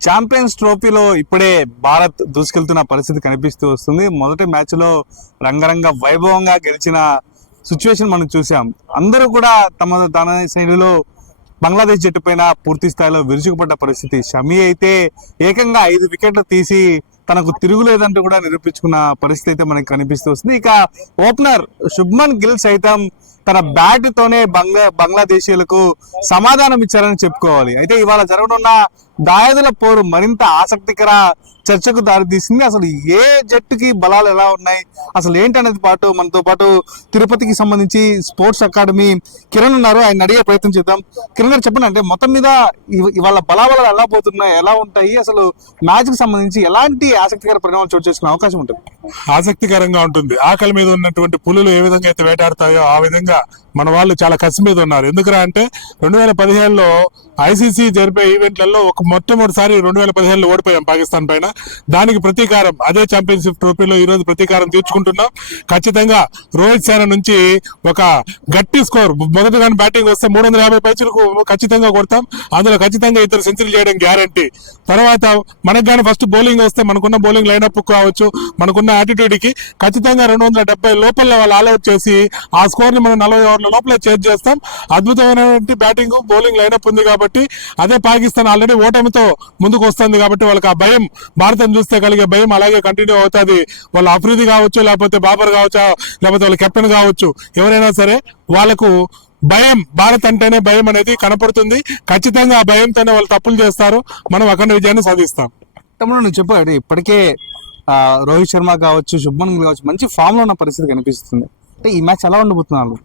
Champions ట్రోఫీలో ఇప్పుడే భారత్ దూసుకెళ్తున్న పరిస్థితి కనిపిస్తూ వస్తుంది. మొదటి మ్యాచ్ లో రంగరంగ వైభవంగా గెలిచిన సిచ్యువేషన్ మనం చూసాం. అందరూ కూడా తన శైలిలో బంగ్లాదేశ్ జట్టు పైన పూర్తి స్థాయిలో విరుచుకుపడ్డ పరిస్థితి. షమి అయితే ఏకంగా 5 వికెట్లు తీసి తనకు తిరుగులేదంటూ కూడా నిరూపించుకున్న పరిస్థితి అయితే మనకి కనిపిస్తూ వస్తుంది. ఇక ఓపెనర్ శుభ్మన్ గిల్ సైతం తన బ్యాట్ తోనే బంగ్లాదేశీయులకు సమాధానం ఇచ్చారని చెప్పుకోవాలి. అయితే ఇవాళ జరగనున్న దాయాదుల పోరు మరింత ఆసక్తికర చర్చకు దారితీసింది. అసలు ఏ జట్టుకి బలాలు ఎలా ఉన్నాయి, అసలు ఏంటనేది మనతో పాటు తిరుపతికి సంబంధించి స్పోర్ట్స్ అకాడమీ కిరణ్ ఉన్నారు. ఆయన అడిగే ప్రయత్నం చేద్దాం. కిరణ్ గారు చెప్పండి, అంటే మొత్తం మీద ఇవాళ బలాబలాలు ఎలా పోతున్నాయి, ఎలా ఉంటాయి, అసలు మ్యాచ్ కి సంబంధించి ఎలాంటి ఆసక్తికర పరిణామాలు చోటు చేసుకునే అవకాశం ఉంటుంది? ఆసక్తికరంగా ఉంటుంది. ఆకలి మీద ఉన్నటువంటి పులులు ఏ విధంగా అయితే వేటాడతాయో ఆ విధంగా మన వాళ్ళు చాలా కసి మీద ఉన్నారు. ఎందుకురా అంటే 2015లో ఐసీసీ జరిపే ఈవెంట్లలో మొట్టమొదటిసారి 2015లో ఓడిపోయాం పాకిస్తాన్ పైన. దానికి ప్రతీకారం అదే ఛాంపియన్షిప్ ట్రోఫీలో ఈ రోజు ప్రతీకారం తీర్చుకుంటున్నాం. ఖచ్చితంగా రోహిత్ శర్మ నుంచి ఒక గట్టి స్కోర్, మొదటగా బ్యాటింగ్ వస్తే 350 పైచులకు ఖచ్చితంగా కొడతాం. అందులో ఖచ్చితంగా ఇద్దరు సెంచరీ చేయడం గ్యారంటీ. తర్వాత మనకు కానీ ఫస్ట్ బౌలింగ్ వస్తే మనకున్న బౌలింగ్ లైనప్ కావచ్చు, మనకున్న యాటిట్యూడ్ కి ఖచ్చితంగా 270 లోపల వాళ్ళు ఆల్అౌట్ చేసి ఆ స్కోర్ ని మనం 40 ఓవర్ల లోపలే చేజ్ చేస్తాం. అద్భుతమైనటువంటి బ్యాటింగ్ బౌలింగ్ లైనప్ ఉంది కాబట్టి అదే పాకిస్తాన్ ఆల్రెడీ ఓటమితో ముందుకు వస్తుంది కాబట్టి వాళ్ళకి ఆ భయం, భారతం చూస్తే కలిగే భయం అలాగే కంటిన్యూ అవుతుంది. వాళ్ళు అఫ్రీది కావచ్చు, లేకపోతే బాబర్ కావచ్చు, లేకపోతే వాళ్ళ కెప్టెన్ కావచ్చు, ఎవరైనా సరే వాళ్ళకు భయం, భారత్ అంటేనే భయం అనేది కనపడుతుంది. ఖచ్చితంగా ఆ భయంతోనే వాళ్ళు తప్పులు చేస్తారు. మనం అఖండ విజయాన్ని సాధిస్తాం. తమ్ముడు నువ్వు చెప్పాడు, ఇప్పటికే రోహిత్ శర్మ కావచ్చు, శుభ్మన్ గిల్ కావచ్చు మంచి ఫామ్ లో ఉన్న పరిస్థితి కనిపిస్తుంది. అంటే ఈ మ్యాచ్ ఎలా ఉండబోతున్నారు?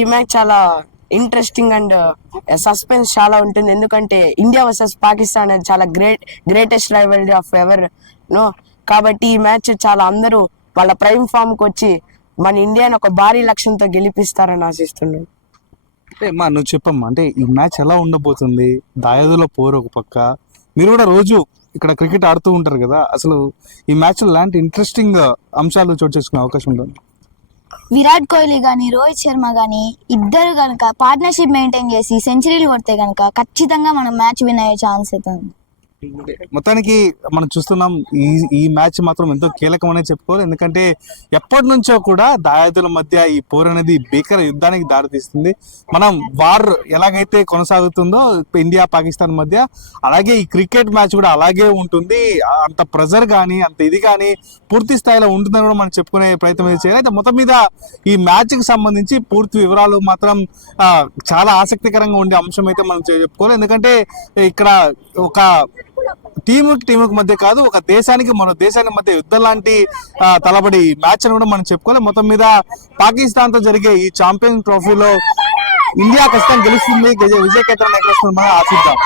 ఈ మ్యాచ్ చాలా ఇంట్రెస్టింగ్ అండ్ సస్పెన్స్ చాలా ఉంటుంది. ఎందుకంటే ఇండియా వర్సెస్ పాకిస్తాన్ అనేది చాలా greatest rivalry of ever no. కాబట్టి ఈ మ్యాచ్ చాలా అందరూ వాళ్ళ ప్రైమ్ ఫామ్ కి వచ్చి మన ఇండియాని ఒక భారీ లక్ష్యంతో గెలిపిస్తారని ఆశిస్తున్నాను. అంటే నువ్వు చెప్పమ్మా, అంటే ఈ మ్యాచ్ ఎలా ఉండబోతుంది? దాయాదుల పోరు ఒక పక్క, మీరు కూడా రోజు ఇక్కడ క్రికెట్ ఆడుతూ ఉంటారు కదా, అసలు ఈ మ్యాచ్ లాంటి ఇంట్రెస్టింగ్ అంశాలు చోటు చేసుకునే అవకాశం ఉంటుంది? విరాట్ కోహ్లీ కానీ రోహిత్ శర్మ కానీ ఇద్దరు కనుక పార్ట్నర్షిప్ మెయింటైన్ చేసి సెంచరీలు కొడితే కనుక ఖచ్చితంగా మనం మ్యాచ్ విన్ అయ్యే ఛాన్స్ అవుతుంది. మొత్తానికి మనం చూస్తున్నాం ఈ మ్యాచ్ మాత్రం ఎంతో కీలకమనే చెప్పుకోవాలి. ఎందుకంటే ఎప్పటి నుంచో కూడా దాయాదుల మధ్య ఈ పోరు అనేది భీకర యుద్ధానికి దారితీస్తుంది. మనం వార్ ఎలాగైతే కొనసాగుతుందో ఇండియా పాకిస్తాన్ మధ్య, అలాగే ఈ క్రికెట్ మ్యాచ్ కూడా అలాగే ఉంటుంది. అంత ప్రెజర్ కానీ అంత ఇది కానీ పూర్తి స్థాయిలో ఉంటుందని కూడా మనం చెప్పుకునే ప్రయత్నం చేయాలి. అయితే మొత్తం మీద ఈ మ్యాచ్ కి సంబంధించి పూర్తి వివరాలు మాత్రం చాలా ఆసక్తికరంగా ఉండే అంశం అయితే మనం చెప్పుకోవాలి. ఎందుకంటే ఇక్కడ ఒక టీముకి మధ్య కాదు, ఒక దేశానికి మరో దేశానికి మధ్య యుద్ధం లాంటి తలబడి మ్యాచ్ అని కూడా మనం చెప్పుకోవాలి. మొత్తం మీద పాకిస్తాన్ తో జరిగే ఈ ఛాంపియన్స్ ట్రోఫీలో ఇండియా ఖచ్చితంగా గెలుస్తుంది, విజయకేతనం ఎగరేస్తుంది మనం ఆశిద్దాం.